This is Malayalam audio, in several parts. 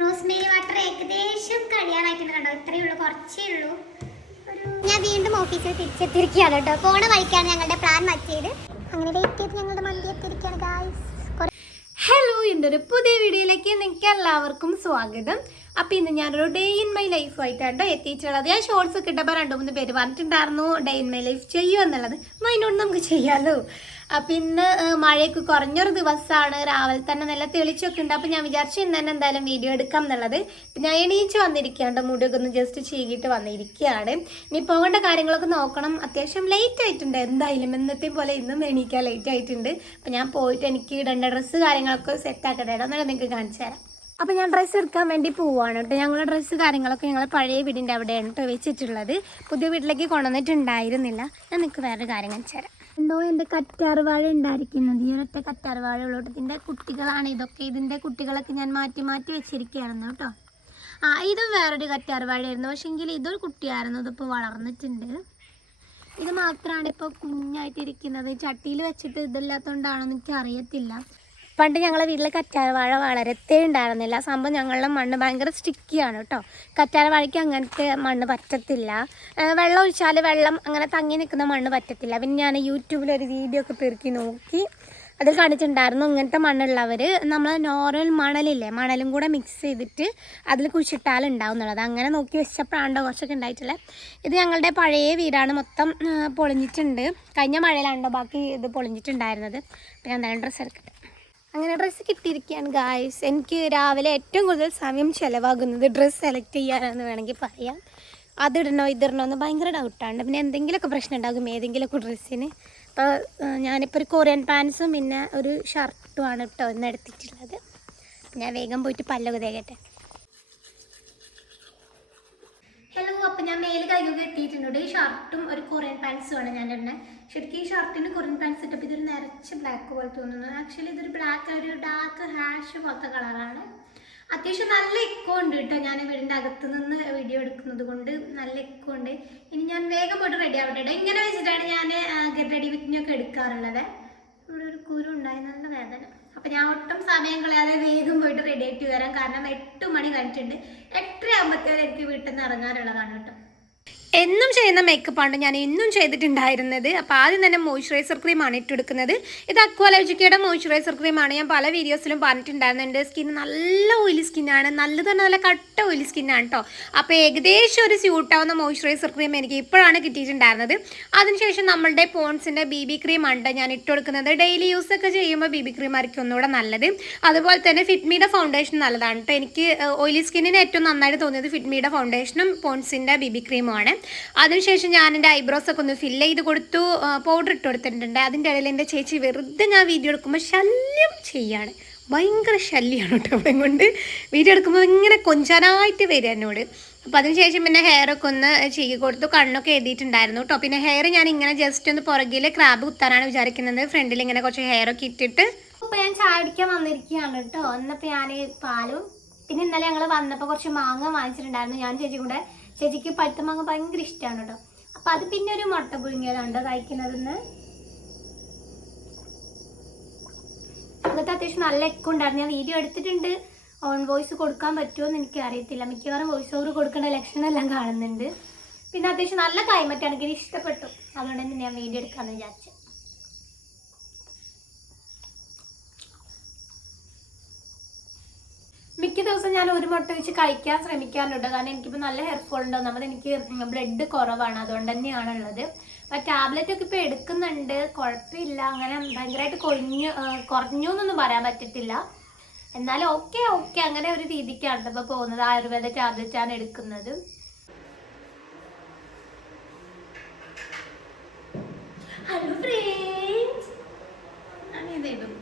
റോസ്മേരി വാട്ടർ ഏകദേശം കഴിയാറായിട്ടുണ്ട് കണ്ടോ, ഇത്രയേ ഉള്ളൂ, കുറച്ചേ ഉള്ളൂ. ഞാൻ വീണ്ടും ഓഫീസിൽ തിരിച്ചെത്തിയിരിക്കുകയാണ് കേട്ടോ. പോണ വഴിക്കാണ് ഞങ്ങളുടെ പ്ലാൻ മാറ്റിയത്. അങ്ങനെ വെയിറ്റ് ചെയ്ത് ഞങ്ങളുടെ മന്തി എത്തിയിരിക്കുകയാണ് ഗായ്സ്. ഹലോ, എൻ്റെ ഒരു പുതിയ വീഡിയോയിലേക്ക് നിങ്ങൾക്ക് എല്ലാവർക്കും സ്വാഗതം. അപ്പോൾ ഇന്ന് ഞാനൊരു ഡേ ഇൻ മൈ ലൈഫായിട്ടാണ് എത്തിയിട്ടുള്ളത്. ഞാൻ ഷോർട്സ് ഒക്കെ ഇട്ടപ്പോൾ 2-3 പേര് പറഞ്ഞിട്ടുണ്ടായിരുന്നു ഡേ ഇൻ മൈ ലൈഫ് ചെയ്യുമോ എന്നുള്ളത്. അതിനോട് നമുക്ക് ചെയ്യാമല്ലോ. അപ്പം ഇന്ന് മഴയൊക്കെ കുറഞ്ഞൊരു ദിവസമാണ്, രാവിലെ തന്നെ നല്ല തെളിച്ചൊക്കെ ഉണ്ട്. അപ്പോൾ ഞാൻ വിചാരിച്ചു ഇന്ന് തന്നെ എന്തായാലും വീഡിയോ എടുക്കാം എന്നുള്ളത്. ഞാൻ എണീച്ച് വന്നിരിക്കുകയാണ്, മുടിയൊക്കെ ഒന്ന് ജസ്റ്റ് ചീകിയിട്ട് വന്നിരിക്കുകയാണ്. ഇനി പോകേണ്ട കാര്യങ്ങളൊക്കെ നോക്കണം. അത്യാവശ്യം ലേറ്റ് ആയിട്ടുണ്ട്, എന്തായാലും എന്നത്തെയും പോലെ ഇന്നും എണീക്കാൻ ലേറ്റ് ആയിട്ടുണ്ട്. അപ്പം ഞാൻ പോയിട്ട് എനിക്ക് ഇടേണ്ട ഡ്രസ്സ് കാര്യങ്ങളൊക്കെ സെറ്റാക്കട്ടെ, എന്നാലും നിങ്ങൾക്ക് കാണിച്ചു തരാം. അപ്പോൾ ഞാൻ ഡ്രസ്സ് എടുക്കാൻ വേണ്ടി പോവുകയാണ് കേട്ടോ. ഞങ്ങളുടെ ഡ്രസ്സ് കാര്യങ്ങളൊക്കെ ഞങ്ങൾ പഴയ വീടിൻ്റെ അവിടെയാണ് കേട്ടോ വെച്ചിട്ടുള്ളത്. പുതിയ വീട്ടിലേക്ക് കൊണ്ടുവന്നിട്ടുണ്ടായിരുന്നില്ല. ഞാൻ നിങ്ങൾക്ക് വേറൊരു കാര്യം കാണിച്ചു തരാം. ഉണ്ടോ എൻ്റെ കറ്റാർവാഴ ഉണ്ടായിരിക്കുന്നത്, ഈ ഒരൊറ്റ കറ്റാർവാഴ ഉള്ളൂ. ഇതിൻ്റെ കുട്ടികളാണ് ഇതൊക്കെ. ഇതിൻ്റെ കുട്ടികളൊക്കെ ഞാൻ മാറ്റി മാറ്റി വെച്ചിരിക്കുകയായിരുന്നു കേട്ടോ. ഇതും വേറൊരു കറ്റാർവാഴയായിരുന്നു, പക്ഷേങ്കിൽ ഇതൊരു കുട്ടിയായിരുന്നു. ഇതിപ്പോൾ വളർന്നിട്ടുണ്ട്. ഇത് മാത്രമാണ് ഇപ്പോൾ കുഞ്ഞായിട്ടിരിക്കുന്നത്. ചട്ടിയിൽ വെച്ചിട്ട് ഇതില്ലാത്തതുകൊണ്ടാണെന്ന് എനിക്ക് അറിയത്തില്ല. പണ്ട് ഞങ്ങളെ വീട്ടിൽ കറ്റാർവാഴ വളരത്തേ ഉണ്ടായിരുന്നില്ല. സംഭവം ഞങ്ങളുടെ മണ്ണ് ഭയങ്കര സ്റ്റിക്കിയാണ് കേട്ടോ. കറ്റാർവാഴയ്ക്ക് അങ്ങനത്തെ മണ്ണ് പറ്റത്തില്ല. വെള്ളം ഒഴിച്ചാൽ വെള്ളം അങ്ങനെ തങ്ങി നിൽക്കുന്ന മണ്ണ് പറ്റത്തില്ല. പിന്നെ ഞാൻ യൂട്യൂബിലൊരു വീഡിയോ ഒക്കെ പെറുക്കി നോക്കി, അതിൽ കാണിച്ചിട്ടുണ്ടായിരുന്നു ഇങ്ങനത്തെ മണ്ണുള്ളവർ നമ്മൾ നോർമൽ മണലില്ലേ, മണലും കൂടെ മിക്സ് ചെയ്തിട്ട് അതിൽ കുഴിച്ചിട്ടാലുണ്ടാവും എന്നുള്ളത്. അങ്ങനെ നോക്കി വെച്ചപ്പോഴാണ്ടോ കുറച്ചൊക്കെ ഉണ്ടായിട്ടില്ല. ഇത് ഞങ്ങളുടെ പഴയ വീടാണ്, മൊത്തം പൊളിഞ്ഞിട്ടുണ്ട്. കഴിഞ്ഞ മഴയിലാണ്ടോ ബാക്കി ഇത് പൊളിഞ്ഞിട്ടുണ്ടായിരുന്നത്. പിന്നെ എന്തായാലും ഡ്രസ്സ് എടുക്കട്ടെ. അങ്ങനെ ഡ്രസ്സ് കിട്ടിയിരിക്കുകയാണ് ഗായ്സ്. എനിക്ക് രാവിലെ ഏറ്റവും കൂടുതൽ സമയം ചിലവാകുന്നത് ഡ്രസ്സ് സെലക്ട് ചെയ്യാനാണെന്ന് വേണമെങ്കിൽ പറയാം. അതിടണോ ഇതിടണോ എന്ന് ഭയങ്കര ഡൗട്ടാണ്. പിന്നെ എന്തെങ്കിലുമൊക്കെ പ്രശ്നം ഉണ്ടാകും ഏതെങ്കിലുമൊക്കെ ഡ്രസ്സിന്. അപ്പോൾ ഞാനിപ്പോൾ ഒരു കൊറിയൻ പാൻസും പിന്നെ ഒരു ഷർട്ടുമാണ് കേട്ടോ ഇന്ന് എടുത്തിട്ടുള്ളത്. ഞാൻ വേഗം പോയിട്ട് പല്ലൊക്കെ തേക്കട്ടെ. ഹലോ, അപ്പോൾ ഞാൻ മേല് കൈകൊക്കെ എത്തിയിട്ടുണ്ട്. ഈ ഷർട്ടും ഒരു കൊറിയൻ പാൻസുമാണ് ഞാൻ ഇടുന്നത്. ശരിക്കും ഈ ഷർട്ടിന് കൊറിയൻ പാൻസ് ഇട്ടപ്പോൾ ഇതൊരു നിറച്ച് ബ്ലാക്ക് പോലെ തോന്നുന്നു. ആക്ച്വലി ഇതൊരു ബ്ലാക്ക്, ഒരു ഡാർക്ക് ഹാഷ് പോലത്തെ കളറാണ്. അത്യാവശ്യം നല്ല എക്കോ ഉണ്ട് കേട്ടോ. ഞാൻ വീടിൻ്റെ അകത്ത് നിന്ന് വീഡിയോ എടുക്കുന്നത് കൊണ്ട് നല്ല എക്കോ ഉണ്ട്. ഇനി ഞാൻ വേഗം പോയിട്ട് റെഡി ആവട്ടെ. ഇങ്ങനെ വെച്ചിട്ടാണ് ഞാൻ ഗെറ്റ് റെഡി വിത്ത് മീ ഒക്കെ എടുക്കാറുള്ളത്. ഇവിടെ ഒരു കുരു ഉണ്ടായി, നല്ല വേദന. അപ്പം ഞാൻ ഒട്ടും സമയം കളയാതെ വേഗം പോയിട്ട് റെഡി ആയിട്ട് വരാം. കാരണം 8 മണി കഴിഞ്ഞിട്ടുണ്ട്. 8:30 ആകുമ്പോഴത്തേക്കും എനിക്ക് വീട്ടിൽ നിന്ന് ഇറങ്ങാനുള്ളതാണ് കേട്ടോ. എന്നും ചെയ്യുന്ന മേക്കപ്പാണ് ഞാൻ ഇന്നും ചെയ്തിട്ടുണ്ടായിരുന്നത്. അപ്പോൾ ആദ്യം തന്നെ മോയ്സ്ചറൈസർ ക്രീമാണ് ഇട്ടെടുക്കുന്നത്. ഇത് അക്വാലോജിക്കയുടെ മോയ്സ്ചറൈസർ ക്രീമാണ്. ഞാൻ പല വീഡിയോസിലും പറഞ്ഞിട്ടുണ്ടായിരുന്നു എൻ്റെ സ്കിൻ നല്ല ഓയിലി സ്കിന്നാണ്, നല്ല കട്ട ഓയിലി സ്കിന്നാണ് കേട്ടോ. അപ്പോൾ ഏകദേശം ഒരു സ്യൂട്ടാവുന്ന മോയ്സ്ചറൈസർ ക്രീം എനിക്ക് ഇപ്പോഴാണ് കിട്ടിയിട്ടുണ്ടായിരുന്നത്. അതിനുശേഷം നമ്മളുടെ പോൺസിൻ്റെ BB ക്രീമാണ് ഞാൻ ഇട്ടുകൊടുക്കുന്നത്. ഡെയിലി യൂസൊക്കെ ചെയ്യുമ്പോൾ BB ക്രീം ആയിരിക്കും ഒന്നുകൂടെ നല്ലത്. അതുപോലെ തന്നെ ഫിറ്റ്മിയുടെ ഫൗണ്ടേഷൻ നല്ലതാണ് കേട്ടോ. എനിക്ക് ഓയിലി സ്കിന്നിന് ഏറ്റവും നന്നായിട്ട് തോന്നിയത് ഫിറ്റ്മിയുടെ ഫൗണ്ടേഷനും പോൺസിൻ്റെ BB ക്രീമുമാണ്. അതിനുശേഷം ഞാൻ എൻ്റെ ഐബ്രോസൊക്കെ ഒന്ന് ഫില്ല് ചെയ്ത് കൊടുത്തു, പൗഡർ ഇട്ട് കൊടുത്തിട്ടുണ്ട്. അതിൻ്റെ ഇടയിൽ എൻ്റെ ചേച്ചി വെറുതെ ഞാൻ വീഡിയോ എടുക്കുമ്പോൾ ശല്യം ചെയ്യാണ്, ഭയങ്കര ശല്യമാണ് കേട്ടോ. അവിടെ കൊണ്ട് വീഡിയോ എടുക്കുമ്പോൾ ഇങ്ങനെ കൊഞ്ചാനായിട്ട് വരിക എന്നോട്. അപ്പോൾ അതിനുശേഷം പിന്നെ ഹെയറൊക്കെ ഒന്ന് ചെയ്ത് കൊടുത്തു, കണ്ണൊക്കെ എഴുതിയിട്ടുണ്ടായിരുന്നു കേട്ടോ. പിന്നെ ഹെയർ ഞാൻ ഇങ്ങനെ ജസ്റ്റ് ഒന്ന് പുറകിൽ ക്രാബ് കുത്താനാണ് വിചാരിക്കുന്നത്, ഫ്രണ്ടിൽ ഇങ്ങനെ കുറച്ച് ഹെയറൊക്കെ ഇട്ടിട്ട്. അപ്പോൾ ഞാൻ ചായ അടിക്കാൻ വന്നിരിക്കുകയാണ് കേട്ടോ. ഇന്നിപ്പോൾ ഞാൻ പാലും പിന്നെ ഇന്നലെ ഞങ്ങൾ വന്നപ്പോൾ കുറച്ച് മാങ്ങ വാങ്ങിച്ചിട്ടുണ്ടായിരുന്നു. ഞാൻ ചേച്ചി കൂടെ. ചേച്ചിക്ക് പഴുത്ത മാങ്ങ ഭയങ്കര ഇഷ്ടമാണ് കേട്ടോ. അപ്പം അത് പിന്നെ ഒരു മുട്ട പുഴുങ്ങിയതുണ്ട് കഴിക്കുന്നതെന്ന്. അതൊക്കെ അത്യാവശ്യം നല്ല എക്കോ ഉണ്ടായിരുന്നു. ഞാൻ വീഡിയോ എടുത്തിട്ടുണ്ട്. ഓൺ വോയിസ് കൊടുക്കാൻ പറ്റുമോ എന്ന് എനിക്ക് അറിയത്തില്ല. മിക്കവാറും വോയിസ് ഓവർ കൊടുക്കേണ്ട ലക്ഷണമെല്ലാം കാണുന്നുണ്ട്. പിന്നെ അത്യാവശ്യം നല്ല ക്ലൈമറ്റാണ്, എനിക്ക് ഇഷ്ടപ്പെട്ടു. അതുകൊണ്ട് തന്നെ ഞാൻ വീഡിയോ എടുക്കാമെന്ന് വിചാരിച്ചു. മിക്ക ദിവസം ഞാൻ ഒരു മുട്ട വെച്ച് കഴിക്കാൻ ശ്രമിക്കാറുണ്ട്. കാരണം എനിക്കിപ്പോൾ നല്ല ഹെയർ ഫോൾ ഉണ്ടാവും. നമ്മൾ എനിക്ക് ബ്ലഡ് കുറവാണ്, അതുകൊണ്ട് തന്നെയാണുള്ളത്. അപ്പോൾ ടാബ്ലറ്റ് ഒക്കെ ഇപ്പോൾ എടുക്കുന്നുണ്ട്, കുഴപ്പമില്ല. അങ്ങനെ ഭയങ്കരമായിട്ട് കുറഞ്ഞു എന്നൊന്നും പറയാൻ പറ്റത്തില്ല. എന്നാലും ഓക്കെ അങ്ങനെ ഒരു രീതിക്കാണ് ഇപ്പോൾ പോകുന്നത്. ആയുർവേദ ടാബ്ലറ്റാണ് എടുക്കുന്നത്. ഹലോ ഫ്രണ്ട്സ്, ഞാനിതിടും.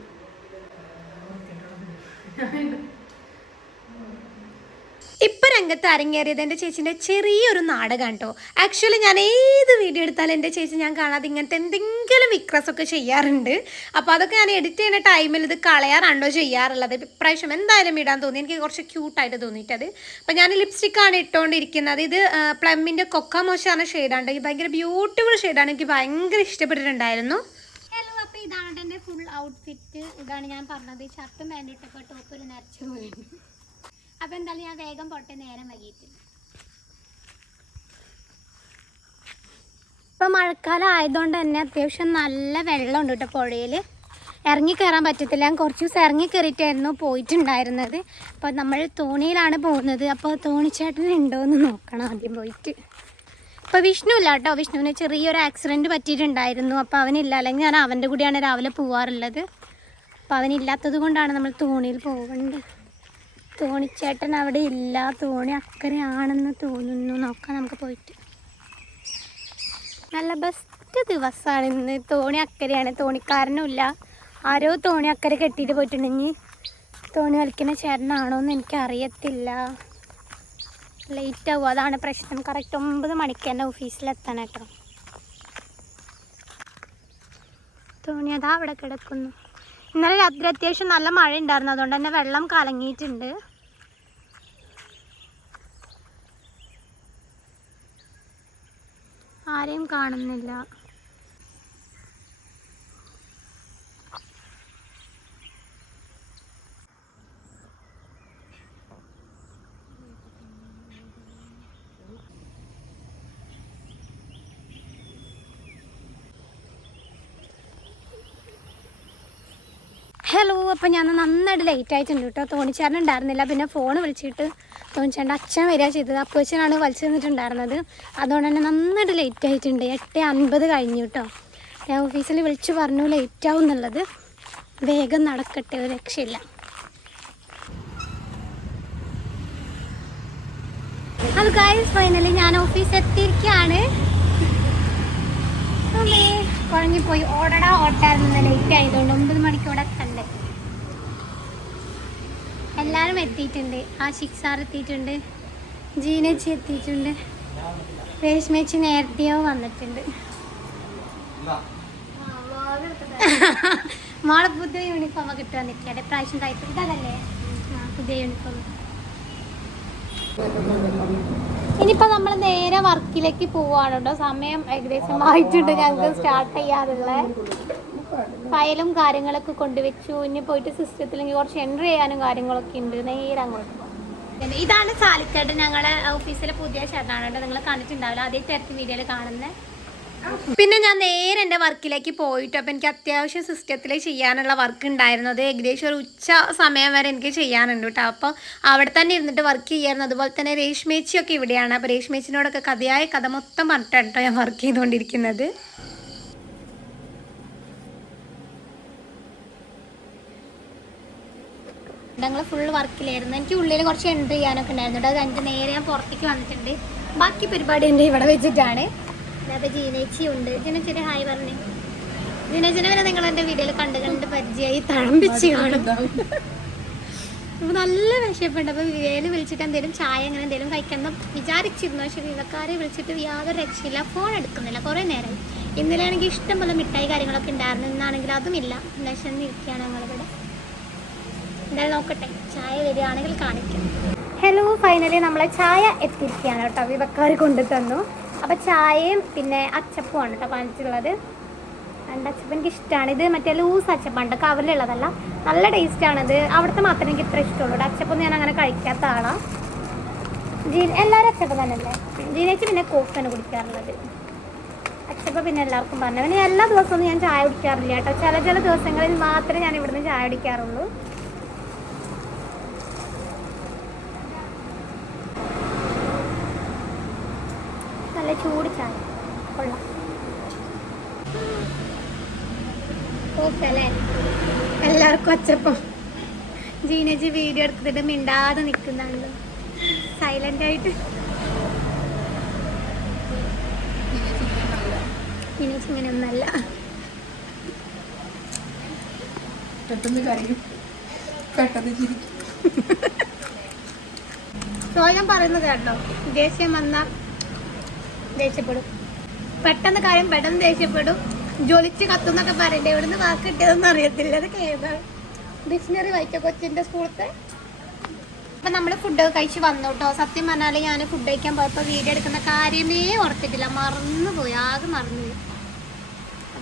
ഇപ്പം രംഗത്ത് അരങ്ങേറിയത് എൻ്റെ ചേച്ചീൻ്റെ ചെറിയൊരു നാടകമാണ് കേട്ടോ. ആക്ച്വലി ഞാൻ ഏത് ഏത് വീഡിയോ എടുത്താലും എൻ്റെ ചേച്ചി ഞാൻ കാണാതെ ഇങ്ങനത്തെ എന്തെങ്കിലും വിക്രസൊക്കെ ചെയ്യാറുണ്ട്. അപ്പോൾ അതൊക്കെ ഞാൻ എഡിറ്റ് ചെയ്യുന്ന ടൈമിൽ ഇത് കളയാറാണോ ചെയ്യാറുള്ളത്. ഇപ്രാവശ്യം എന്തായാലും ഇടാൻ തോന്നി, എനിക്ക് കുറച്ച് ക്യൂട്ടായിട്ട് തോന്നിയിട്ടത്. അപ്പോൾ ഞാൻ ലിപ്സ്റ്റിക്കാണ് ഇട്ടുകൊണ്ടിരിക്കുന്നത്. ഇത് പ്ലമ്മിൻ്റെ കൊക്ക മോശമാണ് ഷെയ്ഡാണ്. ഇത് ഭയങ്കര ബ്യൂട്ടിഫുൾ ഷെയ്ഡാണ്, എനിക്ക് ഭയങ്കര ഇഷ്ടപ്പെട്ടിട്ടുണ്ടായിരുന്നു. ഹലോ, അപ്പോൾ ഇതാണ് എൻ്റെ ഫുൾ ഔട്ട്ഫിറ്റ്. ഇതാണ് ഞാൻ പറഞ്ഞത്, ഷർട്ടും പാൻറ്റും ഇട്ടപ്പോൾ ടോപ്പ് ഒരു നിറച്ച് പോയി. അപ്പോൾ എന്തായാലും ഞാൻ വേഗം പോട്ടെ, നേരം വൈകിയിട്ടില്ല. ഇപ്പോൾ മഴക്കാലം ആയതുകൊണ്ട് തന്നെ അത്യാവശ്യം നല്ല വെള്ളമുണ്ട് കേട്ടോ പുഴയിൽ. ഇറങ്ങിക്കയറാൻ പറ്റത്തില്ല. ഞാൻ കുറച്ച് ദിവസം ഇറങ്ങിക്കയറിയിട്ടായിരുന്നു പോയിട്ടുണ്ടായിരുന്നത്. അപ്പോൾ നമ്മൾ തോണിയിലാണ് പോകുന്നത്. അപ്പോൾ തോണിച്ചേട്ടൻ ഉണ്ടോ എന്ന് നോക്കണം ആദ്യം പോയിട്ട്. ഇപ്പോൾ വിഷ്ണു ഇല്ല കേട്ടോ, വിഷ്ണുവിന് ചെറിയൊരു ആക്സിഡൻറ്റ് പറ്റിയിട്ടുണ്ടായിരുന്നു. അപ്പോൾ അവനില്ല, അല്ലെങ്കിൽ ഞാൻ അവൻ്റെ കൂടെയാണ് രാവിലെ പോകാറുള്ളത്. അപ്പോൾ അവനില്ലാത്തത് കൊണ്ടാണ് നമ്മൾ തോണിയിൽ പോകുന്നത്. തോണിച്ചേട്ടൻ അവിടെ ഇല്ല, തോണി അക്കരെയാണെന്ന് തോന്നുന്നു. നോക്കാം നമുക്ക് പോയിട്ട്. നല്ല ബെസ്റ്റ് ദിവസമാണ് ഇന്ന്. തോണി അക്കരെയാണ്, തോണിക്കാരനും ഇല്ല. ആരോ തോണി അക്കരെ കെട്ടിയിട്ട് പോയിട്ടുണ്ടെങ്കിൽ തോണി കളിക്കുന്ന ചേട്ടനാണോ എന്ന് എനിക്കറിയത്തില്ല. ലേറ്റ് ആവും, അതാണ് പ്രശ്നം. കറക്റ്റ് 9 മണിക്ക് തന്നെ ഓഫീസിലെത്തണം കേട്ടോ. തോണി അതാ അവിടെ കിടക്കുന്നു. ഇന്നലെ രാത്രി അത്യാവശ്യം നല്ല മഴ ഉണ്ടായിരുന്നു, അതുകൊണ്ട് തന്നെ വെള്ളം കലങ്ങിയിട്ടുണ്ട്. ആരെയും കാണുന്നില്ല. ഹലോ, അപ്പോൾ ഞാൻ നന്നായിട്ട് ലേറ്റ് ആയിട്ടുണ്ട് കേട്ടോ. തോണിച്ചേട്ടൻ ഉണ്ടായിരുന്നില്ല. പിന്നെ ഫോൺ വിളിച്ചിട്ട് തോണിച്ചേട്ടൻ്റെ അച്ഛൻ വരിക ചെയ്തത്. അപ്പോൾ അച്ഛനാണ് വലിച്ചു തന്നിട്ടുണ്ടായിരുന്നത്. അതുകൊണ്ട് തന്നെ നന്നായിട്ട് ലേറ്റ് ആയിട്ടുണ്ട്. 8:50 കഴിഞ്ഞു കേട്ടോ. ഞാൻ ഓഫീസിൽ വിളിച്ചു പറഞ്ഞു ലേറ്റ് ആവും എന്നുള്ളത്. വേഗം നടക്കട്ടെ, ഒരു രക്ഷയില്ല. അത് ഗൈസ്, ഫൈനലി ഞാൻ ഓഫീസ് എത്തിയിരിക്കുകയാണ്. കുഴങ്ങിപ്പോയി, ഓട്ടായിരുന്നു ലേറ്റ് ആയതുകൊണ്ട്. 9 മണിക്ക് ഇവിടെ എത്തണ്ടേ. എല്ലാവരും എത്തിയിട്ടുണ്ട്. ആഷിഖ് സാർ എത്തിയിട്ടുണ്ട്, ജീനച്ചി എത്തിയിട്ടുണ്ട്, രേഷ്മേച്ചി നേരത്തെയോ വന്നിട്ടുണ്ട്. മോളെ പുതിയ യൂണിഫോം ഒക്കെ ഇട്ട് വന്നിരിക്കട്ടെ. പ്രാവശ്യം കഴിച്ചു ഇതല്ലേ പുതിയ യൂണിഫോം. ഇനിയിപ്പോൾ നമ്മൾ നേരെ വർക്കിലേക്ക് പോവാണ് കേട്ടോ. സമയം ഏകദേശം ആയിട്ടുണ്ട്. ഞങ്ങൾക്ക് സ്റ്റാർട്ട് ചെയ്യാറുള്ള ഫയലും കാര്യങ്ങളൊക്കെ കൊണ്ടുവച്ചു. ഇനി പോയിട്ട് സിസ്റ്റത്തിലെങ്കിൽ കുറച്ച് എൻട്രി ചെയ്യാനും കാര്യങ്ങളൊക്കെ ഉണ്ട്. നേരെ അങ്ങോട്ട് പോകും. ഇതാണ് സാലിച്ചേട്ടൻ, ഞങ്ങളുടെ ഓഫീസിലെ പുതിയ ചേട്ടനാണ് കേട്ടോ. നിങ്ങൾ കണ്ടിട്ടുണ്ടാവില്ല, ആദ്യത്തെ വീഡിയോയിൽ കാണുന്നത്. പിന്നെ ഞാൻ നേരെ എൻ്റെ വർക്കിലേക്ക് പോയിട്ട്, അപ്പോൾ എനിക്ക് അത്യാവശ്യം സിസ്റ്റത്തിൽ ചെയ്യാനുള്ള വർക്ക് ഉണ്ടായിരുന്നു. അത് ഏകദേശം ഒരു ഉച്ച സമയം വരെ എനിക്ക് ചെയ്യാനുണ്ട് കേട്ടോ. അപ്പോൾ അവിടെ തന്നെ ഇരുന്നിട്ട് വർക്ക് ചെയ്യായിരുന്നു. അതുപോലെ തന്നെ രേഷ്മേച്ചിയൊക്കെ ഇവിടെയാണ്. അപ്പോൾ രേഷ്മേച്ചിനോടൊക്കെ കഥയായ കഥ മൊത്തം പറഞ്ഞിട്ടാണ് കേട്ടോ ഞാൻ വർക്ക് ചെയ്തുകൊണ്ടിരിക്കുന്നത്. ഞങ്ങൾ ഫുൾ വർക്കിലായിരുന്നു. എനിക്ക് ഉള്ളിൽ കുറച്ച് എൻട്രി ചെയ്യാനൊക്കെ ഉണ്ടായിരുന്നു കേട്ടോ. അത് കഴിഞ്ഞ് നേരെ ഞാൻ പുറത്തേക്ക് വന്നിട്ടുണ്ട്. ബാക്കി പരിപാടി എൻ്റെ ഇവിടെ വെച്ചിട്ടാണ്. അപ്പോൾ ജീനേച്ചി ഉണ്ട്. ജീനച്ചിയുടെ ഹായ് പറഞ്ഞു. ജീനച്ചിനെ വരെ നിങ്ങൾ എൻ്റെ വീഡിയോയിൽ കണ്ട് പരിചയമായി തഴമ്പിച്ച് കാണും. അപ്പോൾ നല്ല വിശപ്പുണ്ട്. അപ്പോൾ വിവേല് വിളിച്ചിട്ട് എന്തെങ്കിലും ചായ അങ്ങനെ എന്തെങ്കിലും കഴിക്കണം വിചാരിച്ചിരുന്നു. പക്ഷേ വിവക്കാരെ വിളിച്ചിട്ട് യാതൊരു രക്ഷയില്ല, ഫോൺ എടുക്കുന്നില്ല കുറേ നേരം. ഇന്നലെ ആണെങ്കിൽ ഇഷ്ടംപോലെ മിഠായി കാര്യങ്ങളൊക്കെ ഉണ്ടായിരുന്നു. ഇന്നാണെങ്കിൽ അതുമില്ല. വിശന്നിരിക്കുകയാണ് ഞങ്ങളിവിടെ. എന്തായാലും നോക്കട്ടെ, ചായ വരികയാണെങ്കിൽ കാണിക്കാം. ഹലോ, ഫൈനലി നമ്മളെ ചായ എത്തിയിരിക്കുകയാണ് കേട്ടോ. വിവക്കാർ കൊണ്ടു തന്നു. അപ്പോൾ ചായയും പിന്നെ അച്ചപ്പമാണ് കേട്ടോ കാണിച്ചിട്ടുള്ളത്. അച്ചപ്പം എനിക്ക് ഇഷ്ടമാണ്. ഇത് മറ്റേ ലൂസ് അച്ചപ്പമുണ്ട്, കവറിലുള്ളതല്ല. നല്ല ടേസ്റ്റാണിത്. അവിടുത്തെ മാത്രമേ എനിക്ക് ഇത്ര ഇഷ്ടമുള്ളൂ. അച്ചപ്പം ഞാൻ അങ്ങനെ കഴിക്കാത്ത ആളാണ്. എല്ലാവരും അച്ചപ്പം തന്നെയല്ലേ. ജീനേച്ചി പിന്നെ കോഫിയാണ് കുടിക്കാറുള്ളത്. അച്ചപ്പം പിന്നെ എല്ലാവർക്കും പറഞ്ഞു. പിന്നെ എല്ലാ ദിവസവും ഞാൻ ചായ കുടിക്കാറില്ല കേട്ടോ. ചില ദിവസങ്ങളിൽ മാത്രമേ ഞാൻ ഇവിടുന്ന് ചായ കുടിക്കാറുള്ളൂ. നല്ല ചൂട് ചായ കൊള്ളാം. കോഫി അല്ലേ എല്ലാവർക്കും അച്ചപ്പം. ജീനജി വീഡിയോ എടുത്തിട്ട് മിണ്ടാതെ നിൽക്കുന്നുണ്ട് സൈലന്റ് ആയിട്ട്. ജീനജി ഇങ്ങനെ ഒന്നല്ല, പെട്ടെന്ന് കരയും, പെട്ടെന്ന് ചിരിക്കും. ഞാൻ പറയുന്നത് കേട്ടോ, ദേഷ്യം വന്നാൽ ദേഷ്യപ്പെടും. പെട്ടെന്ന് കാര്യം പെട്ടെന്ന് ദേഷ്യപ്പെടും, ജോലിച്ച് കത്തുന്നൊക്കെ പറയണ്ടേ, എവിടുന്ന് വാക്ക് കിട്ടിയതൊന്നും അറിയത്തില്ല. അതൊക്കെ ഏതാണ് ഡിക്ഷണറി വായിച്ച കൊച്ചിൻ്റെ സ്കൂളത്തെ. അപ്പം നമ്മൾ ഫുഡൊക്കെ കഴിച്ച് വന്നു കേട്ടോ. സത്യം പറഞ്ഞാൽ ഞാൻ ഫുഡ് കഴിക്കാൻ പോയപ്പോൾ വീഡിയോ എടുക്കുന്ന കാര്യമേ ഓർത്തിട്ടില്ല, മറന്നുപോയി, ആകെ മറന്നുപോയി.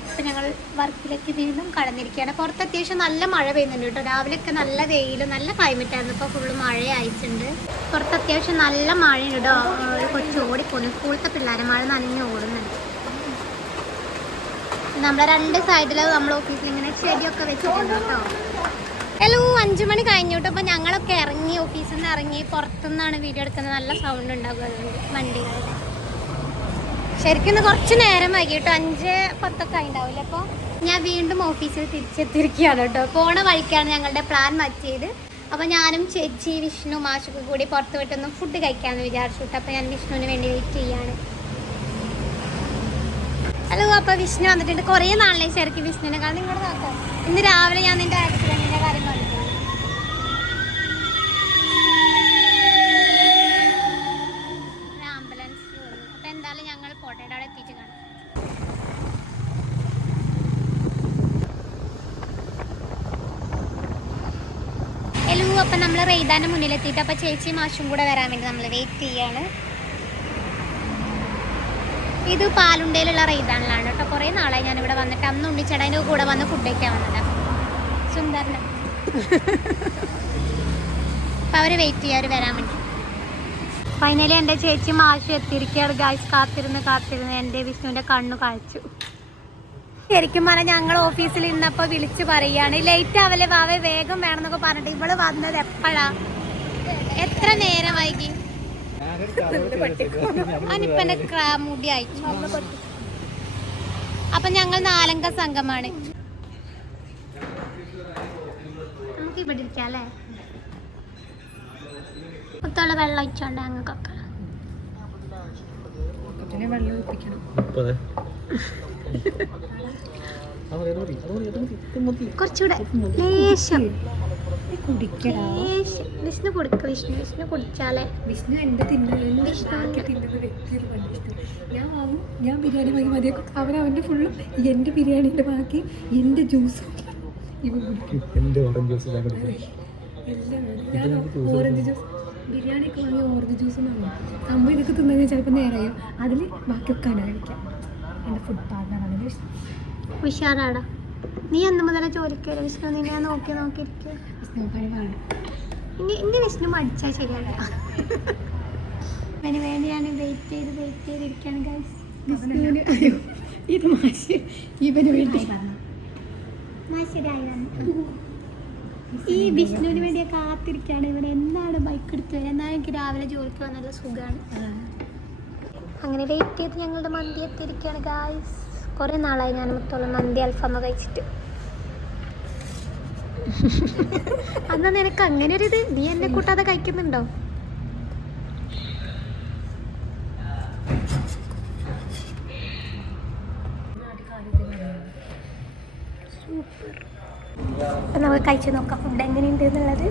അപ്പം ഞങ്ങൾ വർക്കിലേക്ക് വീണ്ടും കടന്നിരിക്കുകയാണ്. പുറത്ത് അത്യാവശ്യം നല്ല മഴ പെയ്യുന്നുണ്ട് കേട്ടോ. രാവിലെയൊക്കെ നല്ല വെയിൽ, നല്ല ക്ലൈമറ്റ് ആയിരുന്നു. ഇപ്പോൾ ഫുള്ള് മഴയായിട്ടുണ്ട്. പുറത്ത് അത്യാവശ്യം നല്ല മഴയുണ്ട് കേട്ടോ. ഒരു കൊച്ചു ഓടിപ്പോന്നു, സ്കൂളത്തെ പിള്ളേരെ മഴ നനഞ്ഞ് ഓടുന്നുണ്ട്. നമ്മളെ രണ്ട് സൈഡിലും നമ്മൾ ഓഫീസിൽ ഇങ്ങനെ ചെടിയൊക്കെ വെച്ചിട്ടുണ്ട് കേട്ടോ. ഹലോ, 5 മണി കഴിഞ്ഞു കേട്ടോ. അപ്പോൾ ഞങ്ങളൊക്കെ ഇറങ്ങി, ഓഫീസിൽ നിന്ന് ഇറങ്ങി, പുറത്തുനിന്നാണ് വീഡിയോ എടുക്കുന്നത്. നല്ല സൗണ്ട് ഉണ്ടാകും വണ്ടികളുടെ. ശരിക്കും ഇന്ന് കുറച്ച് നേരം വൈകി കേട്ടോ, 5:10 ആയിണ്ടാവില്ല. അപ്പോൾ ഞാൻ വീണ്ടും ഓഫീസിൽ തിരിച്ചെത്തിയിരിക്കുകയാണ് കേട്ടോ. പോണ വഴിക്കാണ് ഞങ്ങളുടെ പ്ലാൻ മാറ്റിയത്. അപ്പോൾ ഞാനും ചേച്ചി വിഷ്ണു മാഷൊക്കെ കൂടി പുറത്ത് വിട്ടൊന്നും ഫുഡ് കഴിക്കാമെന്ന് വിചാരിച്ചു കേട്ടോ. അപ്പോൾ ഞാൻ വിഷ്ണുവിന് വേണ്ടി വെയിറ്റ് ചെയ്യാണ്. ഹലോ, അപ്പോൾ വിഷ്ണു വന്നിട്ടുണ്ട്. കുറേ നാളിനെ ശരിക്കും വിഷ്ണുവിനെ കാരണം നിങ്ങളുടെ നോക്കാം. ഇന്ന് രാവിലെ ഞാൻ നിൻ്റെ ആക്സിഡൻറ്റിൻ്റെ കാര്യം പറഞ്ഞു. ആംബുലൻസ് വന്നു. അപ്പോൾ എന്തായാലും ഞങ്ങൾ കോട്ടയുടെ അവിടെ എത്തിയിട്ട് കാണാം. ഹലോ, അപ്പം നമ്മൾ റെയ്താൻ്റെ മുന്നിലെത്തിയിട്ട് അപ്പോൾ ചേച്ചി മാഷും കൂടെ വരാൻ വേണ്ടി നമ്മൾ വെയിറ്റ് ചെയ്യാണ്. ഇത് പാലുണ്ടയിലുള്ള റെയ്താനിലാണ് കേട്ടോ. കുറേ നാളായി ഞാനിവിടെ വന്നിട്ട്. അന്ന് ഉണ്ണിച്ചടേൻ്റെ കൂടെ വന്ന് ഫുഡ് കഴിക്കാൻ വന്നതാണ്. സുന്ദരന. അപ്പം അവർ വെയിറ്റ് ചെയ്യുക, അവർ വരാൻ വേണ്ടി. ഫൈനലി എൻ്റെ ചേച്ചി മാഷ് എത്തിയിരിക്കുകയാണ് ഗായ്സ്. കാത്തിരുന്ന് എൻ്റെ വിഷ്ണുവിൻ്റെ കണ്ണു കാഴ്ചു. ശരിക്കും പറഞ്ഞാൽ ഞങ്ങൾ ഓഫീസിൽ ഇന്നപ്പോൾ വിളിച്ച് പറയുകയാണ്, ലേറ്റ് ആവല്ലേ വാവേ, വേഗം വേണമെന്നൊക്കെ പറഞ്ഞിട്ട് ഇവള് വന്നത് എപ്പോഴാ, എത്ര നേരം വൈകി. അനിപ്പൻ്റെ മുടി അയച്ചു. അപ്പം ഞങ്ങൾ 4 സംഘമാണ്. നമുക്ക് ഇവിടെ ഇരിക്കാം അല്ലേ? ഒത്തുള്ള വെള്ളം ഒഴിച്ചോണ്ട് ഞങ്ങൾക്കൊക്കെ കുറച്ചുകൂടെ ലേശം വിഷ്ണു കൊടുക്ക. വിഷ്ണു കുടിച്ചാലേ. വിഷ്ണു എൻ്റെ തിന്നുന്നത് വ്യക്തിയൊരു പണി. ഞാൻ ബിരിയാണി വാങ്ങി മതിയാക്കും. അവൻ്റെ ഫുള്ളും എൻ്റെ ബിരിയാണീൻ്റെ ബാക്കി എൻ്റെ ജ്യൂസും ഇവ കുടിക്കും. ഞാൻ ഓറഞ്ച് ജ്യൂസ് ബിരിയാണിയൊക്കെ വാങ്ങി ഓറഞ്ച് ജ്യൂസ് വാങ്ങും. സംഭവം ഇതൊക്കെ തിന്നുന്നത് ചിലപ്പോൾ നേരെയോ അതിൽ ബാക്കിയൊക്കെ കഴിക്കാം. എൻ്റെ ഫുഡ് പാർട്ണറാണ് വിഷ്ണു. ഉഷാറാടാ. നീ എന്ന് മുതലേ ജോലിക്കല്ലേ വിഷ്ണു? നിന്നെ നോക്കിയിരിക്കുക. വിഷ്ണു പണി പാടും. ഇനി വിഷ്ണു മടിച്ചാൽ ശരിയല്ല. അതിന് വേണ്ടി ഞാൻ വെയിറ്റ് ചെയ്തിരിക്കുകയാണ് ഗൈസ്. വിഷ്ണുവിന് ഇത് മാഷി ഇവന് വേണ്ടി ഈ വിഷ്ണുവിന് വേണ്ടി കാത്തിരിക്കുകയാണ്. ഇവൻ എന്നാണ് ബൈക്ക് എടുത്ത് വരിക. എന്നാൽ എനിക്ക് രാവിലെ ജോലിക്ക് വന്ന നല്ല സുഖമാണ്. അങ്ങനെ വെയിറ്റ് ചെയ്ത് ഞങ്ങളുടെ മന്തി എത്തിയിരിക്കുകയാണ് ഗായ്സ്. കുറേ നാളായി ഞാൻ മൊത്തമുള്ള മന്തി അൽഫാമ കഴിച്ചിട്ട്. അന്നാ നിനക്ക് അങ്ങനെ ഒരു ഇത്, നീ എന്നെ കൂട്ടാതെ കഴിക്കുന്നുണ്ടോ? അപ്പം നമുക്ക് കഴിച്ച് നോക്കാം ഫുഡ് എങ്ങനെയുണ്ട് എന്നുള്ളത്.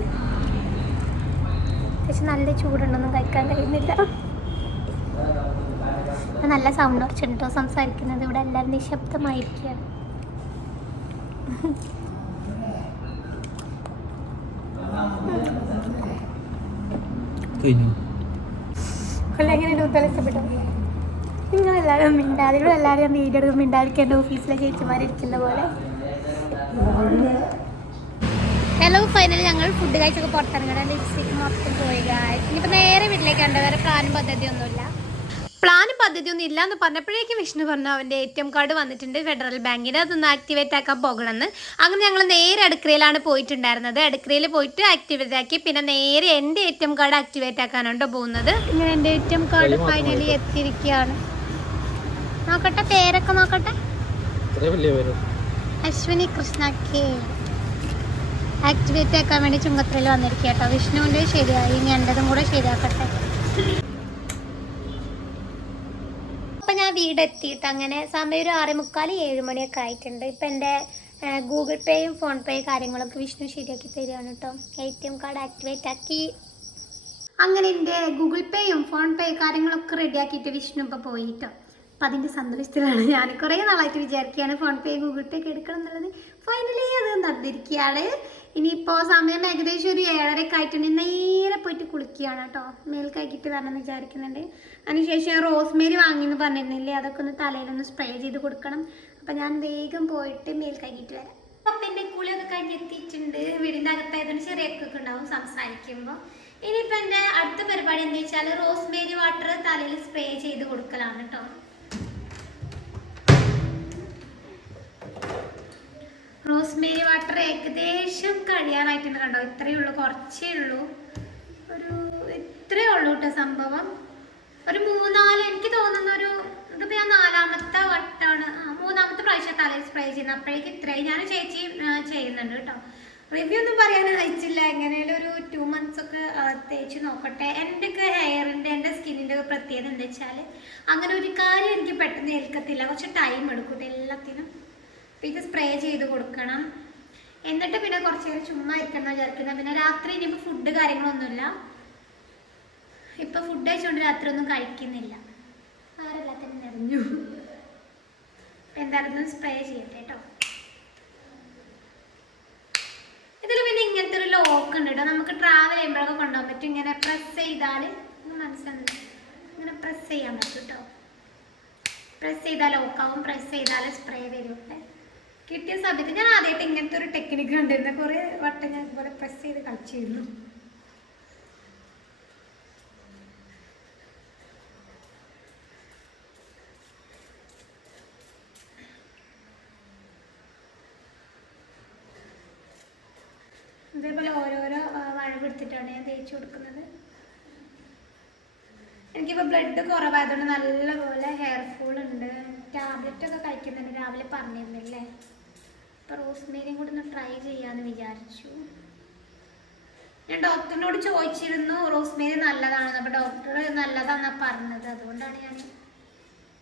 പക്ഷെ നല്ല ചൂടുണ്ടൊന്നും കഴിക്കാൻ കഴിയുന്നില്ല. നല്ല സൗണ്ട് കുറച്ചുണ്ടോ സംസാരിക്കുന്നത്. ഇവിടെ എല്ലാവരും നിശബ്ദമായിരിക്കുകയാണ്. ഇഷ്ടപ്പെട്ടു. നിങ്ങളെല്ലാവരും മിണ്ടാതി, ഇവിടെ എല്ലാവരും വീഡിയോ എടുക്കും മിണ്ടാതിരിക്കേണ്ട ഓഫീസിലെ ചേച്ചിമാരിരിക്കുന്ന പോലെ. ഹലോ, ഫൈനലി ഞങ്ങൾ ഫുഡ് കഴിച്ചൊക്കെ പുറത്തിറങ്ങണം. ലിപ്സ്റ്റിക്ക് മൊത്തം പോയി ഗായ്സ്. ഇനിയിപ്പോൾ നേരെ വീട്ടിലേക്കുണ്ട്. വേറെ പ്ലാനും പദ്ധതിയൊന്നുമില്ല. പ്ലാനും പദ്ധതിയൊന്നും ഇല്ല എന്ന് പറഞ്ഞപ്പോഴേക്കും വിഷ്ണു പറഞ്ഞു അവൻ്റെ ATM കാർഡ് വന്നിട്ടുണ്ട് ഫെഡറൽ ബാങ്കിൻ്റെ, അതൊന്ന് ആക്ടിവേറ്റ് ആക്കാൻ പോകണമെന്ന്. അങ്ങനെ ഞങ്ങൾ നേരെ അടുക്കളയിലാണ് പോയിട്ടുണ്ടായിരുന്നത്. അടുക്കളയിൽ പോയിട്ട് ആക്ടിവേറ്റ് ആക്കി. പിന്നെ നേരെ എൻ്റെ ATM കാർഡ് ആക്ടിവേറ്റ് ആക്കാനുണ്ടോ പോകുന്നത്. ഇങ്ങനെ എൻ്റെ ATM കാർഡ് ഫൈനലി എത്തിയിരിക്കുകയാണ്. നോക്കട്ടെ, പേരൊക്കെ നോക്കട്ടെ. അശ്വിനി കൃഷ്ണ കെ. ആക്ടിവേറ്റ് ആക്കാൻ വേണ്ടി ചുങ്കത്രയിൽ വന്നിരിക്കുക കേട്ടോ. വിഷ്ണുവിൻ്റെ ശരിയായി, ഇനി എൻ്റെതും കൂടെ ശരിയാക്കട്ടെ. അപ്പം ഞാൻ വീടെത്തിയിട്ട് അങ്ങനെ സമയം ഒരു 6:45 7 മണിയൊക്കെ ആയിട്ടുണ്ട്. ഇപ്പം എൻ്റെ ഗൂഗിൾ പേയും ഫോൺ പേ കാര്യങ്ങളൊക്കെ വിഷ്ണു ശരിയാക്കി തരികയാണ് കേട്ടോ. ATM കാർഡ് ആക്ടിവേറ്റ് ആക്കി. അങ്ങനെ എൻ്റെ ഗൂഗിൾ പേയും ഫോൺ പേ കാര്യങ്ങളൊക്കെ റെഡിയാക്കിയിട്ട് വിഷ്ണു ഇപ്പോൾ പോയി കേട്ടോ. അപ്പം അതിൻ്റെ സന്തോഷത്തിലാണ് ഞാൻ. കുറേ നാളായിട്ട് വിചാരിക്കുകയാണ് ഫോൺ പേ ഗൂഗിൾ പേ ഒക്കെ എടുക്കണം എന്നുള്ളത്. ഫൈനലി അത് നടന്നിരിക്കുകയാണ്. ഇനിയിപ്പോൾ സമയം ഏകദേശം ഒരു 7:30 ആയിട്ടുണ്ട്. നേരെ പോയിട്ട് കുളിക്കുകയാണ് കേട്ടോ. മേൽ കഴുകിയിട്ട് വരണമെന്ന് വിചാരിക്കുന്നുണ്ട്. അതിനുശേഷം റോസ്മേരി വാങ്ങിയെന്ന് പറഞ്ഞിരുന്നില്ലേ, അതൊക്കെ ഒന്ന് തലയിലൊന്ന് സ്പ്രേ ചെയ്ത് കൊടുക്കണം. അപ്പം ഞാൻ വേഗം പോയിട്ട് മേൽ കഴുകിയിട്ട് വരാം. അപ്പം എൻ്റെ കുളിയൊക്കെ കഴിഞ്ഞെത്തിയിട്ടുണ്ട്. വീടിൻ്റെ അകത്തായതുകൊണ്ട് ചെറിയൊക്കെ ഉണ്ടാവും സംസാരിക്കുമ്പോൾ. ഇനിയിപ്പോൾ എൻ്റെ അടുത്ത പരിപാടി എന്താ വെച്ചാൽ റോസ്മേരി വാട്ടർ തലയിൽ സ്പ്രേ ചെയ്ത് കൊടുക്കലാണ് കേട്ടോ. റോസ്മേരി വാട്ടർ ഏകദേശം കഴിയാനായിട്ടുണ്ട് കണ്ടോ. ഇത്രയേ ഉള്ളൂ, കുറച്ചേ ഉള്ളൂ. ഇത്രയേ ഉള്ളൂ കേട്ടോ സംഭവം. ഒരു 3-4 എനിക്ക് തോന്നുന്ന ഇതിപ്പോൾ ഞാൻ 4ാമത്തെ വട്ടമാണ്, 3ാമത്തെ പ്രാവശ്യം തലയിൽ സ്പ്രേ ചെയ്യുന്നത്. അപ്പോഴേക്കും ഇത്രയും ഞാൻ ചേച്ചി ചെയ്യുന്നുണ്ട് കേട്ടോ. റിവ്യൂ ഒന്നും പറയാൻ അയച്ചില്ല. എങ്ങനെയാലും ഒരു 2 months ഒക്കെ തേച്ച് നോക്കട്ടെ. എൻ്റെ ഹെയറിൻ്റെ എൻ്റെ സ്കിന്നിൻ്റെ പ്രത്യേകത എന്താ വെച്ചാൽ അങ്ങനെ ഒരു കാര്യം എനിക്ക് പെട്ടെന്ന് ഏൽക്കത്തില്ല. കുറച്ച് ടൈം എടുക്കും എല്ലാത്തിനും. അപ്പോൾ ഇത് സ്പ്രേ ചെയ്ത് കൊടുക്കണം. എന്നിട്ട് പിന്നെ കുറച്ച് നേരം ചുമ്മാ ഇരിക്കണം വിചാരിക്കുന്നത്. പിന്നെ രാത്രി ഇനിയിപ്പോൾ ഫുഡ് കാര്യങ്ങളൊന്നുമില്ല. ഇപ്പം ഫുഡ് കഴിച്ചുകൊണ്ട് രാത്രി ഒന്നും കഴിക്കുന്നില്ല. ആരെല്ലാത്തിനും നിറഞ്ഞു. എന്തായാലും സ്പ്രേ ചെയ്യട്ടെ കേട്ടോ. ഇതിൽ പിന്നെ ഇങ്ങനത്തെ ഒരു ലോക്ക് ഉണ്ട് കേട്ടോ. നമുക്ക് ട്രാവൽ ചെയ്യുമ്പോഴൊക്കെ കൊണ്ടുപോകാൻ പറ്റും. ഇങ്ങനെ പ്രസ് ചെയ്താൽ മനസ്സിലാകുന്നുണ്ട്, ഇങ്ങനെ പ്രസ് ചെയ്യാൻ പറ്റും കേട്ടോ. പ്രസ് ചെയ്താൽ ലോക്കാവും, പ്രസ് ചെയ്താൽ സ്പ്രേ വരും. കിട്ടിയ സമയത്ത് ഞാൻ ആദ്യമായിട്ട് ഇങ്ങനത്തെ ഒരു ടെക്നിക്ക് കണ്ടിരുന്നു. കുറേ വട്ടം ഞാൻ ഇതുപോലെ പ്രസ് ചെയ്ത് കളിച്ചിരുന്നു. ഇതേപോലെ ഓരോരോ വഴവെടുത്തിട്ടാണ് ഞാൻ തേച്ച് കൊടുക്കുന്നത്. എനിക്കിപ്പോൾ ബ്ലഡ് കുറവായതുകൊണ്ട് നല്ലപോലെ ഹെയർ ഫോൾ ഉണ്ട്. ടാബ്ലറ്റൊക്കെ കഴിക്കുന്നുണ്ട്, രാവിലെ പറഞ്ഞിരുന്നില്ലേ. അപ്പോൾ റോസ്മേരിയും കൂടി ഒന്ന് ട്രൈ ചെയ്യാമെന്ന് വിചാരിച്ചു. ഞാൻ ഡോക്ടറിനോട് ചോദിച്ചിരുന്നു റോസ്മേരി നല്ലതാണെന്ന്. അപ്പോൾ ഡോക്ടർ നല്ലതാണെന്നാണ് പറഞ്ഞത്. അതുകൊണ്ടാണ് ഞാൻ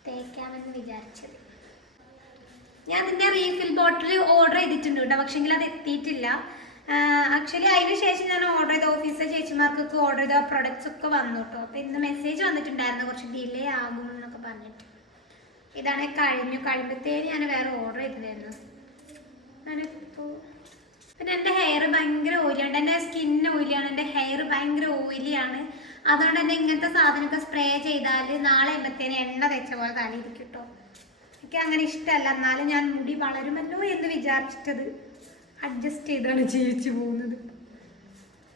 തേക്കാമെന്ന് വിചാരിച്ചത്. ഞാൻ അതിൻ്റെ റീഫിൽ ബോട്ടിൽ ഓർഡർ ചെയ്തിട്ടുണ്ട് കേട്ടോ. പക്ഷേങ്കിൽ അത് എത്തിയിട്ടില്ല. ആക്ച്വലി അതിന് ശേഷം ഞാൻ ഓർഡർ ചെയ്ത ഓഫീസിലെ ചേച്ചിമാർക്കൊക്കെ ഓർഡർ ചെയ്ത പ്രൊഡക്ട്സ് ഒക്കെ വന്നു കേട്ടോ. അപ്പോൾ ഇന്ന് മെസ്സേജ് വന്നിട്ടുണ്ടായിരുന്നു കുറച്ച് ഡിലേ ആകും എന്നൊക്കെ പറഞ്ഞിട്ട്. ഇതാണ് കഴിയുമ്പോഴത്തേന് ഞാൻ വേറെ ഓർഡർ ചെയ്തിട്ടുണ്ടായിരുന്നു. ഞാനിപ്പോൾ പിന്നെ എൻ്റെ ഹെയർ ഭയങ്കര ഓയിലിയാണ്. എൻ്റെ സ്കിന്ന് ഓയിലിയാണ്, എൻ്റെ ഹെയർ ഭയങ്കര ഓയിലിയാണ്. അതുകൊണ്ട് തന്നെ ഇങ്ങനത്തെ സാധനമൊക്കെ സ്പ്രേ ചെയ്താൽ നാളെ ആകുമ്പോഴത്തേന് എണ്ണ തേച്ച പോലെ തലയിരിക്കും കേട്ടോ. എനിക്ക് അങ്ങനെ ഇഷ്ടമല്ല. എന്നാലും ഞാൻ മുടി വളരുമല്ലോ എന്ന് വിചാരിച്ചിട്ടത് അഡ്ജസ്റ്റ് ചെയ്താണ് ജീവിച്ചു പോകുന്നത്.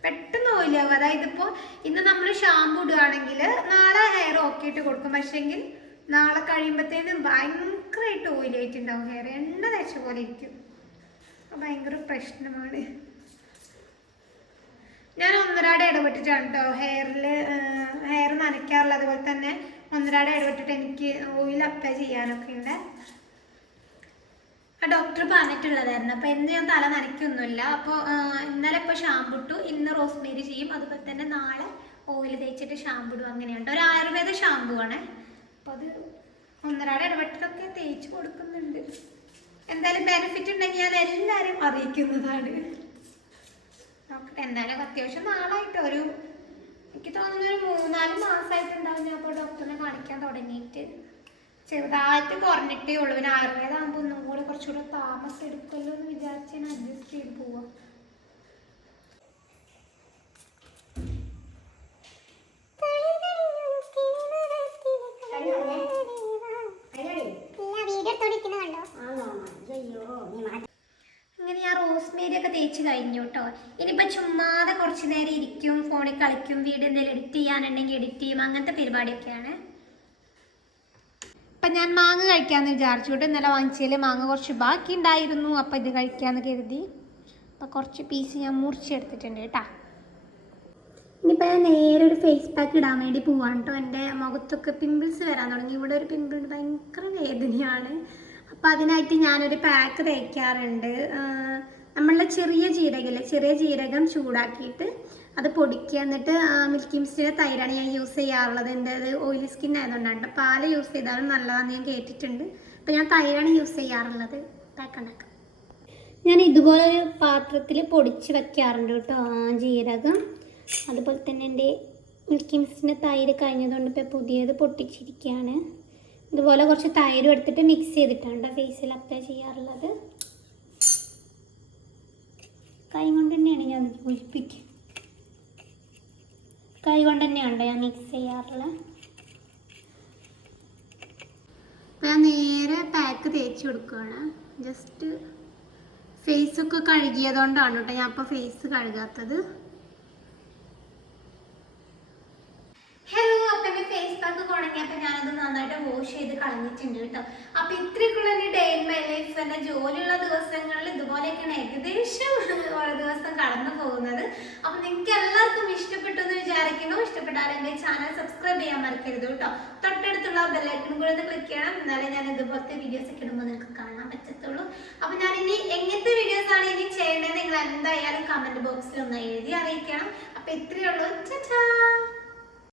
പെട്ടെന്ന് ഓയിലാവും. അതായത് ഇപ്പോൾ ഇന്ന് നമ്മൾ ഷാമ്പു ഇടുകയാണെങ്കിൽ നാളെ ഹെയർ ഓക്കെ ഇട്ട് കൊടുക്കും. പക്ഷേങ്കിൽ നാളെ കഴിയുമ്പോഴത്തേനും ഭയങ്കരമായിട്ട് ഓയിലായിട്ടുണ്ടാവും ഹെയർ. എണ്ണ തേച്ച പോലെ ഇരിക്കും. ഭയങ്കര പ്രശ്നമാണ്. ഞാൻ 1.5 ഇടപെട്ടിട്ടാണ് കേട്ടോ ഹെയർ നനയ്ക്കാറുള്ളത്. അതുപോലെ തന്നെ 1.5 ഇടപെട്ടിട്ട് എനിക്ക് ഓയിൽ അപ്ലൈ ചെയ്യാനൊക്കെ ഉണ്ട്. ആ ഡോക്ടർ പറഞ്ഞിട്ടുള്ളതായിരുന്നു. അപ്പോൾ ഇന്ന് ഞാൻ തല നനയ്ക്കൊന്നുമില്ല. അപ്പോൾ ഇന്നലെ ഇപ്പോൾ ഷാമ്പു ഇട്ടു, ഇന്ന് റോസ്മേരി ചെയ്യും. അതുപോലെ തന്നെ നാളെ ഓയിൽ തേച്ചിട്ട് ഷാമ്പു ഇടും. അങ്ങനെയുണ്ട്. ഒരു ആയുർവേദ ഷാമ്പു ആണ്. അപ്പോൾ അത് 1.5 ഇടപെട്ടിട്ടൊക്കെ തേച്ച് കൊടുക്കുന്നുണ്ട്. എന്തായാലും ബെനിഫിറ്റ് ഉണ്ടെങ്കിൽ ഞാൻ എല്ലാവരും അറിയിക്കുന്നതാണ്. നോക്കട്ടെ. എന്തായാലും അത്യാവശ്യം നാളായിട്ട് എനിക്ക് തോന്നുന്ന ഒരു 3-4 മാസമായിട്ടുണ്ടാവും ഞാൻ അപ്പോൾ ഡോക്ടറിനെ കാണിക്കാൻ തുടങ്ങിയിട്ട്. ചെറുതായിട്ട് കുറഞ്ഞിട്ടേ ഉള്ളൂ. പിന്നെ ആയുർവേദമാകുമ്പോൾ ഒന്നും കൂടി കുറച്ചുകൂടെ താമസം എടുക്കുമല്ലോ എന്ന് വിചാരിച്ച് ഞാൻ അഡ്ജസ്റ്റ് ചെയ്ത് പോവാം. അങ്ങനെ ഞാൻ റോസ്മേരി ഒക്കെ തേച്ച് കഴിഞ്ഞു കേട്ടോ. ഇനിയിപ്പോൾ ചുമ്മാതെ കുറച്ച് നേരം ഇരിക്കും, ഫോണിൽ കളിക്കും, വീഡിയോ എന്തെങ്കിലും എഡിറ്റ് ചെയ്യാനുണ്ടെങ്കിൽ എഡിറ്റ് ചെയ്യും. അങ്ങനത്തെ പരിപാടിയൊക്കെയാണ്. അപ്പം ഞാൻ മാങ്ങ കഴിക്കാമെന്ന് വിചാരിച്ചു കേട്ടോ. ഇന്നലെ വാങ്ങിച്ചതിൽ മാങ്ങ കുറച്ച് ബാക്കി ഉണ്ടായിരുന്നു. അപ്പം ഇത് കഴിക്കാമെന്ന് കരുതി. അപ്പം കുറച്ച് പീസ് ഞാൻ മുറിച്ചെടുത്തിട്ടുണ്ട് കേട്ടോ. ഇനിയിപ്പോൾ ഞാൻ നേരെ ഒരു ഫേസ് പാക്ക് ഇടാൻ വേണ്ടി പോവാണ് കേട്ടോ. എൻ്റെ മുഖത്തൊക്കെ പിമ്പിൾസ് വരാൻ തുടങ്ങി. ഇവിടെ ഒരു പിമ്പിൾ ഭയങ്കര വേദനയാണ്. അപ്പോൾ അതിനായിട്ട് ഞാനൊരു പാക്ക് തേക്കാറുണ്ട്. നമ്മളുടെ ചെറിയ ജീരകം ചൂടാക്കിയിട്ട് അത് പൊടിക്കുക. എന്നിട്ട് മിൽക്കി മിസ്റ്റിൻ്റെ തൈരാണ് ഞാൻ യൂസ് ചെയ്യാറുള്ളത്. എൻ്റെ അത് ഓയിലി സ്കിൻ ആയതുകൊണ്ടാണ്. പാല് യൂസ് ചെയ്താലും നല്ലതാണെന്ന് ഞാൻ കേട്ടിട്ടുണ്ട്. അപ്പോൾ ഞാൻ തൈരാണ് യൂസ് ചെയ്യാറുള്ളത് പാക്ക് ഉണ്ടാക്കാം. ഞാൻ ഇതുപോലെ ഒരു പാത്രത്തിൽ പൊടിച്ച് വയ്ക്കാറുണ്ട് കേട്ടോ ജീരകം. അതുപോലെ തന്നെ എൻ്റെ മിൽക്കി മിസ്റ്റിൻ്റെ തൈര് കഴിഞ്ഞതുകൊണ്ട് ഇപ്പോൾ പുതിയത് പൊട്ടിച്ചിരിക്കുകയാണ്. ഇതുപോലെ കുറച്ച് തൈരും എടുത്തിട്ട് മിക്സ് ചെയ്തിട്ടാണ് ഫേസിൽ അപ്ലൈ ചെയ്യാറുള്ളത്. കൈ കൊണ്ട് തന്നെയാണ് ഞാൻ ഒഴിപ്പിക്കുക. കൈ കൊണ്ട് തന്നെയാണ് ഞാൻ മിക്സ് ചെയ്യാറുള്ളത്. അപ്പോൾ ഞാൻ നേരെ പാക്ക് തേച്ച് കൊടുക്കുകയാണ്. ജസ്റ്റ് ഫേസൊക്കെ കഴുകിയതുകൊണ്ടാണ് കേട്ടോ ഞാൻ ഇപ്പോൾ ഫേസ് കഴുകാത്തത്. ഹലോ, അപ്പം എൻ്റെ ഫേസ് പാക്ക് ഉണങ്ങിയപ്പോൾ ഞാനത് നന്നായിട്ട് വാഷ് ചെയ്ത് കളഞ്ഞിട്ടുണ്ട് കേട്ടോ. അപ്പം ഇത്രയൊക്കെയുള്ള എൻ്റെ ഡേ ഇൻ മൈ ലൈഫ്, എൻ്റെ ജോലിയുള്ള ദിവസങ്ങളിൽ ഇതുപോലെയൊക്കെയാണ് ഏകദേശം ഓരോ ദിവസം കടന്നു പോകുന്നത്. അപ്പം നിങ്ങൾക്ക് എല്ലാവർക്കും ഇഷ്ടപ്പെട്ടു എന്ന് വിചാരിക്കുന്നു. ഇഷ്ടപ്പെട്ടാൽ എൻ്റെ ചാനൽ സബ്സ്ക്രൈബ് ചെയ്യാൻ മറക്കരുത് കേട്ടോ. തൊട്ടടുത്തുള്ള ബെല്ലൈക്കൺ കൂടെ ഒന്ന് ക്ലിക്ക് ചെയ്യണം. എന്നാലേ ഞാൻ ഇതുപോലത്തെ വീഡിയോസ് ഒക്കെ ഇടുമ്പോൾ നിങ്ങൾക്ക് കാണാൻ പറ്റത്തുള്ളൂ. അപ്പം ഞാൻ ഇനി എങ്ങനത്തെ വീഡിയോസ് ആണ് ഇനി ചെയ്യേണ്ടത് നിങ്ങൾ എന്തായാലും കമൻറ്റ് ബോക്സിൽ ഒന്ന് എഴുതി അറിയിക്കണം. അപ്പം ഇത്രയേ ഉള്ളൂ. ചാ